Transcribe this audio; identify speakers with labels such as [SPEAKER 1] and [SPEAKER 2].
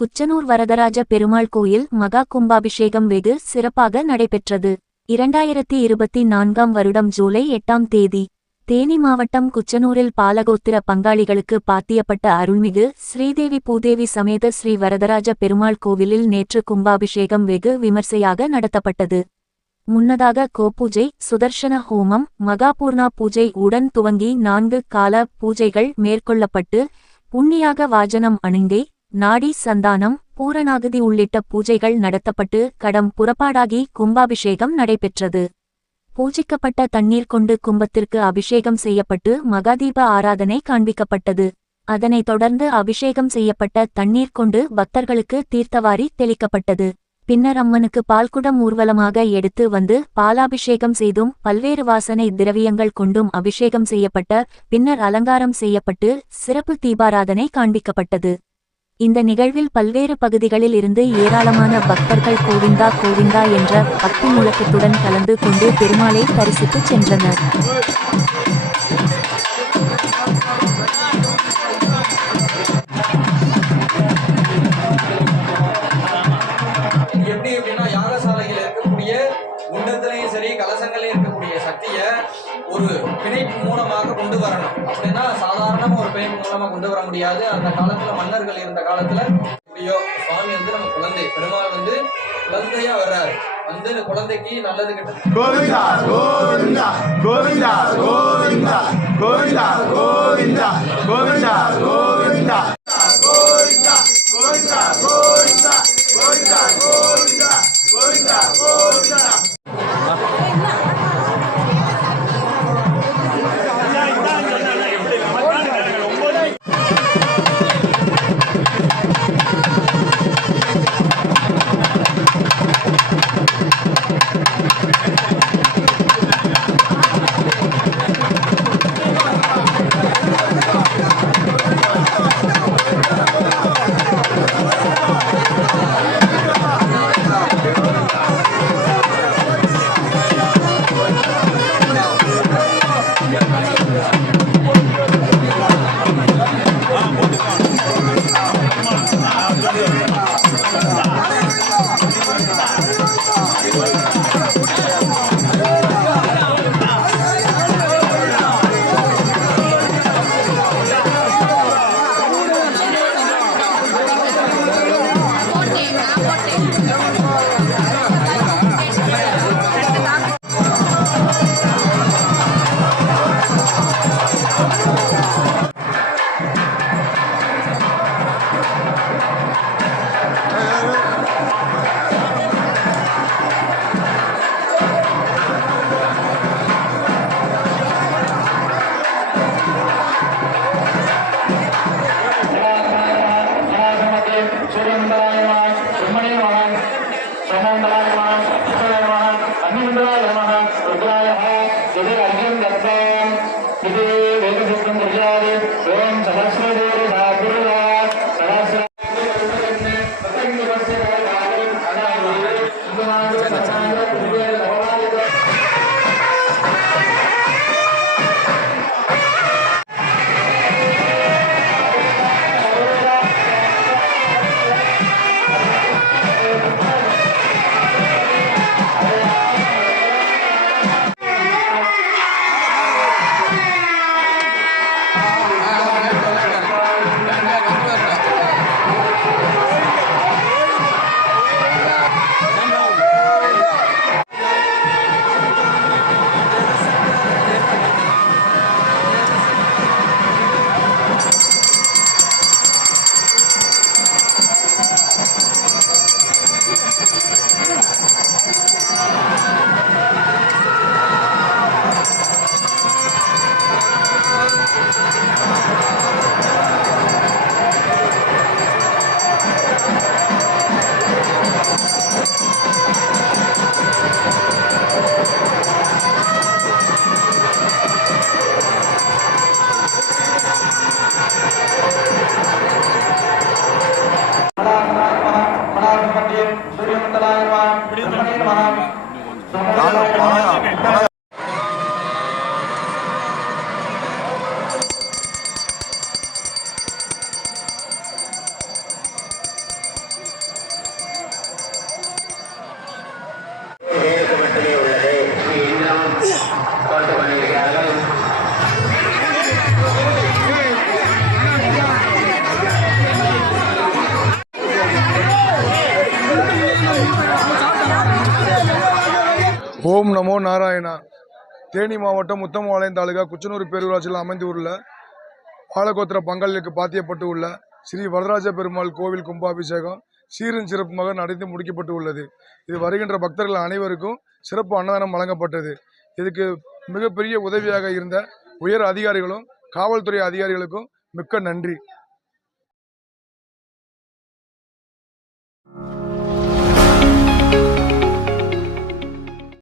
[SPEAKER 1] குச்சனூர் வரதராஜ பெருமாள் கோயில் மகா கும்பாபிஷேகம் வெகு சிறப்பாக நடைபெற்றது. இரண்டாயிரத்தி இருபத்தி நான்காம் வருடம் ஜூலை எட்டாம் தேதி தேனி மாவட்டம் குச்சனூரில் பாலகோத்திர பங்காளிகளுக்கு பாத்தியப்பட்ட அருள்மிகு ஸ்ரீதேவி பூதேவி சமேத ஸ்ரீ வரதராஜ பெருமாள் கோவிலில் நேற்று கும்பாபிஷேகம் வெகு விமர்சையாக நடத்தப்பட்டது. முன்னதாக கோபூஜை சுதர்சன ஹோமம் மகாபூர்ணா பூஜை உடன் துவங்கி நான்கு கால பூஜைகள் மேற்கொள்ளப்பட்டு புண்ணியாக வாஜனம் அணிந்தே நாடி சந்தானம் பூரணாகதி உள்ளிட்ட பூஜைகள் நடத்தப்பட்டு கடம் புறப்பாடாகி கும்பாபிஷேகம் நடைபெற்றது. பூஜிக்கப்பட்ட தண்ணீர் கொண்டு கும்பத்திற்கு அபிஷேகம் செய்யப்பட்டு மகாதீப ஆராதனை காண்பிக்கப்பட்டது. அதனைத் தொடர்ந்து அபிஷேகம் செய்யப்பட்ட தண்ணீர் கொண்டு பக்தர்களுக்கு தீர்த்தவாரி தெளிக்கப்பட்டது. பின்னர் அம்மனுக்கு பால்குடம் ஊர்வலமாக எடுத்து வந்து பாலாபிஷேகம் செய்தும் பல்வேறு வாசனை திரவியங்கள் கொண்டும் அபிஷேகம் செய்யப்பட்ட பின்னர் அலங்காரம் செய்யப்பட்டு சிறப்பு தீபாராதனை காண்பிக்கப்பட்டது. இந்த நிகழ்வில் பல்வேறு பகுதிகளில் இருந்து ஏராளமான பக்தர்கள் கோவிந்தா கோவிந்தா என்ற பக்தி முழக்கத்துடன் கலந்து கொண்டு பெருமாளை தரிசித்து சென்றனர்.
[SPEAKER 2] சக்தியை ஒரு பிணைப்பு மூலமாக கொண்டு வரணும். அப்படின்னா சாதாரணமா ஒரு பிணைப்பு மூலமா கொண்டு வர முடியாது. அந்த காலத்துல மன்னர்கள் இருந்த காலத்துல எப்படியோ சுவாமி வந்து நம்ம குழந்தை பெருமாள் வந்து குழந்தையா வர்றாரு. வந்து குழந்தைக்கு நல்லது
[SPEAKER 3] கிட்ட கோவிந்தா கோவிந்தா கோவிந்தா கோவிந்தா கோவிந்தா கோவிந்தா கோவிந்தா கோவிந்தா. Muhammad Ali.
[SPEAKER 4] ஓம் நமோ நாராயணா. தேனி மாவட்டம் உத்தமபாளையம் தாலுகா குச்சனூர் பேரூராட்சியில் அமைந்துள்ள பாலகோத்திர பங்களிற்கு பாத்தியப்பட்டு உள்ள ஸ்ரீ வரதராஜ பெருமாள் கோவில் கும்பாபிஷேகம் சீரும் சிறப்புமாக நடந்து முடிக்கப்பட்டு உள்ளது. இது வருகின்ற பக்தர்கள் அனைவருக்கும் சிறப்பு அன்னதானம் வழங்கப்பட்டது. இதுக்கு மிகப்பெரிய உதவியாக இருந்த உயர் அதிகாரிகளும் காவல்துறை அதிகாரிகளுக்கும் மிக்க நன்றி.